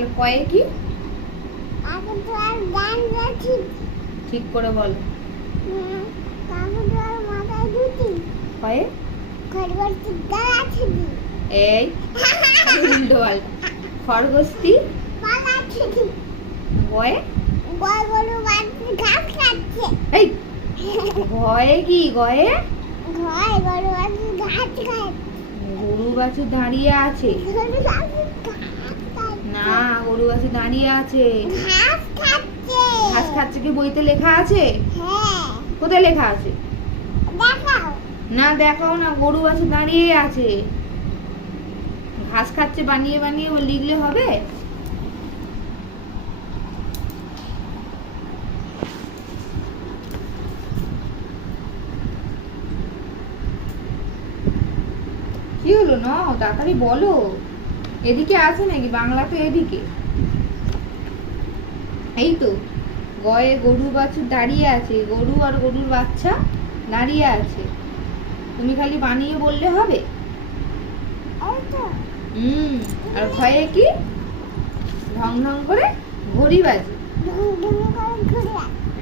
তাহলে কয়ে কি? আগে তো আর গান গাছি। ঠিক করে বল। আগে তো আর মাথায় দুটি। কয়ে? খরগোশটি গাছে দি। এই উল্টো পাল্টা। খরগোশটি পালাচ্ছে দি। গয়ে? গয় গরু বাড়িতে ঘাস খাচ্ছে। এই গয়ে কি? গয়ে ঘয় গরু বাড়িতে ঘাস খাচ্ছে। গরু বাছুর দাঁড়িয়ে আছে। গরু বাড়িতে ঘাস খাচ্ছে। না, গরু বাছুর দাঁড়িয়ে আছে। ঘাস খাচ্ছে। ঘাস খাচ্ছে কি বইতে লেখা আছে? হ্যাঁ। কোথায় লেখা আছে? দেখাও। না দেখাও না, গরু বাছুর দাঁড়িয়ে আছে। ঘাস খাচ্ছে বানিয়ে বানিয়ে লিখলে হবে? কি হলো? না তাড়াতাড়ি বলো। এদিকে আছে নাকি? বাংলা তো এদিকে। এই তো, গয়ে গরু বাছুর দাঁড়িয়ে আছে। গরু আর গরুর বাচ্চা দাঁড়িয়ে আছে। তুমি খালি বানিয়ে বললে হবে? এই তো। আর ভয়ে কি? ঢং ঢং করে ঘড়ি বাজে। ঢং ঢং করে ঘুরে আসছে।